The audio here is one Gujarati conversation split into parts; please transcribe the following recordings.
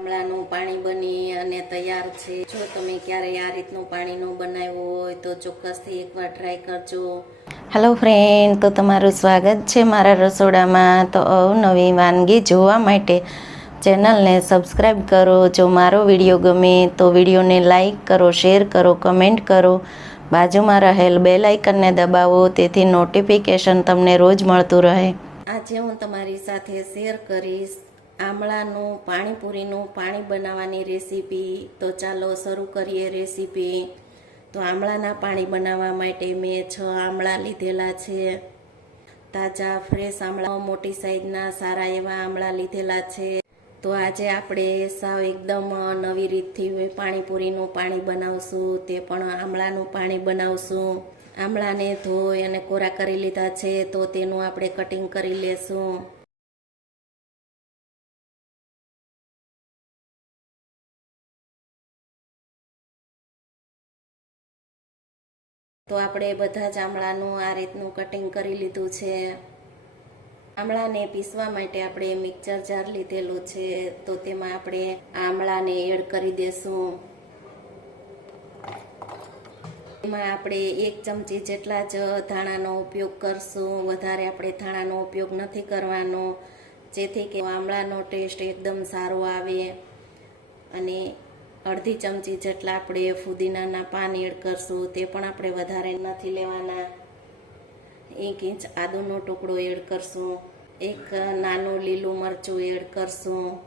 આમળાનું પાણી બની અને તૈયાર છે। જો તમે ક્યારેય આ રીતનું પાણી ન બનાવ્યું હોય તો ચોક્કસથી એકવાર ટ્રાય કરજો। હેલો ફ્રેન્ડ, તો તમારું સ્વાગત છે મારા રસોડામાં। તો અવનવી વાનગી જોવા માટે ચેનલને સબસ્ક્રાઈબ કરો। જો મારો વિડીયો ગમે તો વિડીયોને લાઈક કરો, શેર કરો, કમેન્ટ કરો। બાજુમાં રહેલ બેલ આઇકનને દબાવો તેથી નોટિફિકેશન તમને રોજ મળતું રહે। આજે હું તમારી સાથે શેર કરીશ આમળાનું પાણીપુરીનું પાણી બનાવવાની રેસીપી। તો ચાલો શરૂ કરીએ રેસીપી। તો આમળાના પાણી બનાવવા માટે મેં 6 આમળા લીધેલા છે। તાજા ફ્રેશ આમળા, મોટી સાઈઝના સારા એવા આમળા લીધેલા છે। તો આજે આપણે સાવ એકદમ નવી રીતથી પાણીપુરીનું પાણી બનાવશું, તે પણ આમળાનું પાણી બનાવશું। આમળાને ધોઈ અને કોરા કરી લીધા છે, તો તેનું આપણે કટિંગ કરી લેશું। તો આપણે બધા જ આમળાનું આ રીતનું કટિંગ કરી લીધું છે। આમળાને પીસવા માટે આપણે મિક્સર જાર લીધેલું છે, તો તેમાં આપણે આમળાને એડ કરી દેશું। એમાં આપણે 1 ચમચી જેટલા જ ધાણાનો ઉપયોગ કરશું, વધારે આપણે ધાણાનો ઉપયોગ નથી કરવાનો, જેથી કે આમળાનો ટેસ્ટ એકદમ સારો આવે। અને અડધી ચમચી જેટલા આપણે ફુદીનાના પાન એડ કરશું, તે પણ આપણે વધારે નથી લેવાના। 1 ઇંચ આદુનો ટુકડો એડ કરશું, 1 નાનું લીલું મરચું એડ કરશું।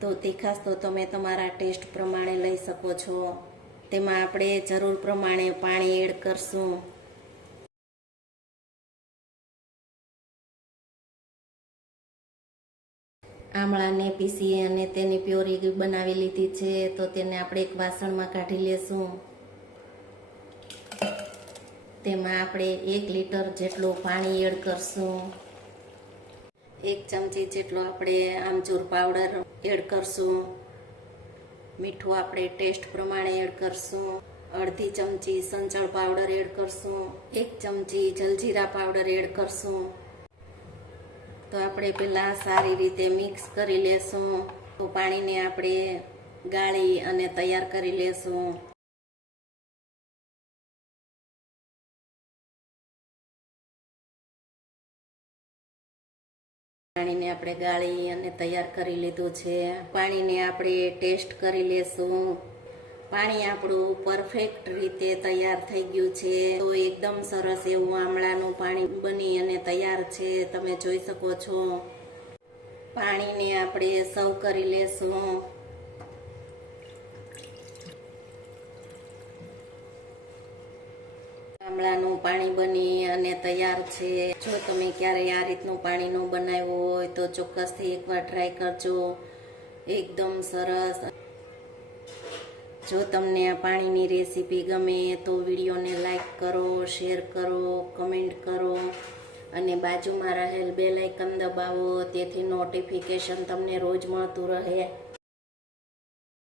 તો તીખાશ તો તમે તમારા ટેસ્ટ પ્રમાણે લઈ શકો છો। તેમાં આપણે જરૂર પ્રમાણે પાણી એડ કરશું। આમળાને પીસી અને તેની પ્યોરી બનાવી લીધી છે, તો તેને આપણે એક વાસણમાં કાઢી લેશું। તેમાં આપણે 1 લીટર જેટલું પાણી એડ કરશું। 1 ચમચી જેટલો આપણે આમચૂર પાવડર એડ કરશું। મીઠું આપણે ટેસ્ટ પ્રમાણે એડ કરશું। અડધી ચમચી સંચળ પાવડર એડ કરશું। 1 ચમચી જલજીરા પાવડર એડ કરશું। તો આપણે પહેલા સારી રીતે મિક્સ કરી લેશું। તો પાણીને આપણે ગાળી અને તૈયાર કરી લેશું। પાણીને આપણે ગાળી અને તૈયાર કરી લીધું છે। પાણીને આપણે ટેસ્ટ કરી લેશું। પાણી આપણું પરફેક્ટ રીતે તૈયાર થઈ ગયું છે। તો એકદમ સરસ એવું આમળાનું પાણી બની અને તૈયાર છે, તમે જોઈ શકો છો। પાણીને આપણે સર્વ કરી લેશું। આમળાનું પાણી બની અને તૈયાર છે। જો તમે ક્યારેય આ રીતનું પાણી ન બનાવ્યું હોય તો ચોક્કસથી એકવાર ટ્રાય કરજો, એકદમ સરસ। જો તમને આ પાણીની રેસીપી ગમે તો વિડીયોને લાઈક કરો, શેર કરો, કમેન્ટ કરો અને બાજુમાં રહેલ બેલ આઇકન દબાવો, તેથી નોટિફિકેશન તમને રોજ મળતું રહે।